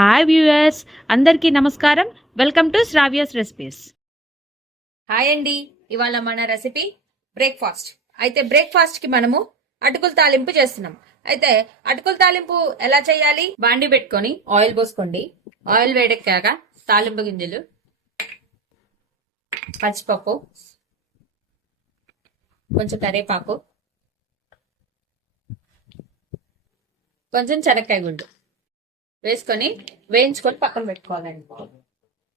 Hi viewers, అందరికీ నమస్కారం. Welcome to Sravya's recipes. Hi అండి. ఇవాళ మన రెసిపీ బ్రేక్ఫాస్ట్. అయితే బ్రేక్ఫాస్ట్ కి మనము అటుకుల తాలింపు చేస్తున్నాం. అయితే అటుకుల తాలింపు ఎలా చేయాలి? బాండి పెట్టుకొని ఆయిల్ పోసుకోండి. ఆయిల్ వేడెక్కాక తాలింపు గింజలు, పచ్చిపప్పు, కొంచెం కరివేపాకు, కొంచెం శనక్కాయ గుండు వేసుకొని వేయించుకొని పక్కన పెట్టుకోవాలండి.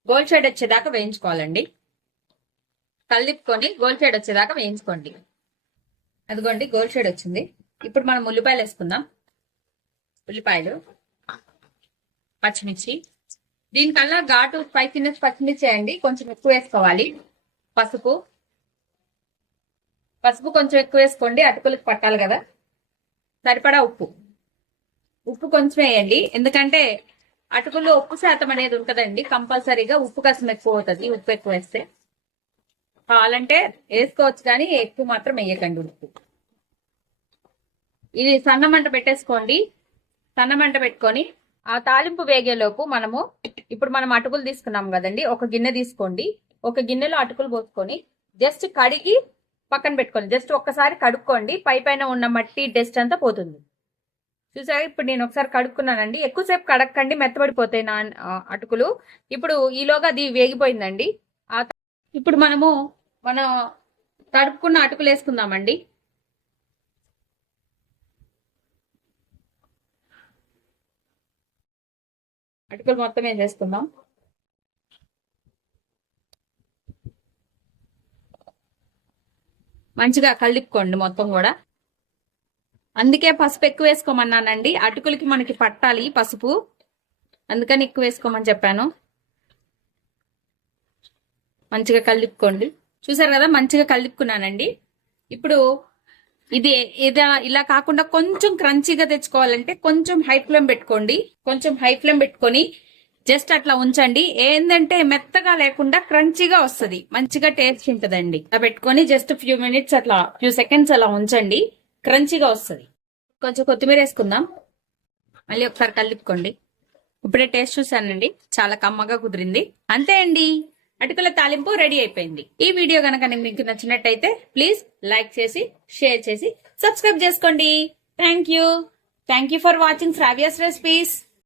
గోల్డ్ షేడ్ వచ్చేదాకా వేయించుకోవాలండి. కలిపుకొని గోల్డ్ షేడ్ వచ్చేదాకా వేయించుకోండి. అదిగోండి గోల్డ్ షేడ్ వచ్చింది. ఇప్పుడు మనం ఉల్లిపాయలు వేసుకుందాం. ఉల్లిపాయలు, పచ్చిమిర్చి, దీనికన్నా ఘాటు స్పైసీనెస్ పచ్చిమిర్చి వేయండి, కొంచెం ఎక్కువ వేసుకోవాలి. పసుపు కొంచెం ఎక్కువ వేసుకోండి, అటుకులకు పట్టాలి కదా. సరిపడా ఉప్పు కొంచెం వేయండి, ఎందుకంటే అటుకుల్లో ఉప్పు శాతం అనేది ఉంటదండి. కంపల్సరీగా ఉప్పు కసం ఎక్కువ అవుతుంది ఉప్పు ఎక్కువ వేస్తే. కావాలంటే వేసుకోవచ్చు కానీ ఎక్కువ మాత్రం వేయకండి ఉప్పు. ఇది సన్నమంట పెట్టేసుకోండి. సన్నమంట పెట్టుకొని ఆ తాలింపు వేగేలోపు ఇప్పుడు మనం అటుకులు తీసుకున్నాం కదండి, ఒక గిన్నె తీసుకోండి. ఒక గిన్నెలో అటుకులు పోసుకొని జస్ట్ కడిగి పక్కన పెట్టుకోండి. జస్ట్ ఒక్కసారి కడుక్కోండి, పైన ఉన్న మట్టి డస్ట్ అంతా పోతుంది. చూసారా, ఇప్పుడు నేను ఒకసారి కడుక్కున్నానండి. ఎక్కువసేపు కడక్కండి, మెత్తబడిపోతాయి నా అటుకులు. ఇప్పుడు ఈలోగా అది వేగిపోయిందండి. ఇప్పుడు మనం తడుపుకున్న అటుకులు వేసుకుందామండి. అటుకులు మొత్తం వేసేసుకుందాం. మంచిగా కలుపుకోండి మొత్తం కూడా. అందుకే పసుపు ఎక్కువ వేసుకోమన్నానండి, అటుకులకి మనకి పట్టాలి పసుపు, అందుకని ఎక్కువ వేసుకోమని చెప్పాను. మంచిగా కలుపుకోండి. చూసారు కదా, మంచిగా కలుపుకున్నానండి. ఇప్పుడు ఇది ఇలా కాకుండా కొంచెం క్రంచీగా తెచ్చుకోవాలంటే కొంచెం హై ఫ్లేమ్ పెట్టుకోండి. కొంచెం హై ఫ్లేమ్ పెట్టుకొని జస్ట్ అట్లా ఉంచండి. ఏంటంటే మెత్తగా లేకుండా క్రంచీగా వస్తుంది, మంచిగా టేస్ట్ ఉంటుందండి. అలా పెట్టుకొని జస్ట్ ఫ్యూ సెకండ్స్ అలా ఉంచండి, క్రంచీగా వస్తుంది. కొంచెం కొత్తిమీర వేసుకుందాం. మళ్ళీ ఒకసారి కలుపుకోండి. ఇప్పుడే టేస్ట్ చూసానండి, చాలా కమ్మగా కుదిరింది. అంతే అండి, అటుకుల తాలింపు రెడీ అయిపోయింది. ఈ వీడియో కనుక మీకు నచ్చినట్టయితే ప్లీజ్ లైక్ చేసి, షేర్ చేసి, సబ్స్క్రైబ్ చేసుకోండి. Thank you for watching Sravya's recipes.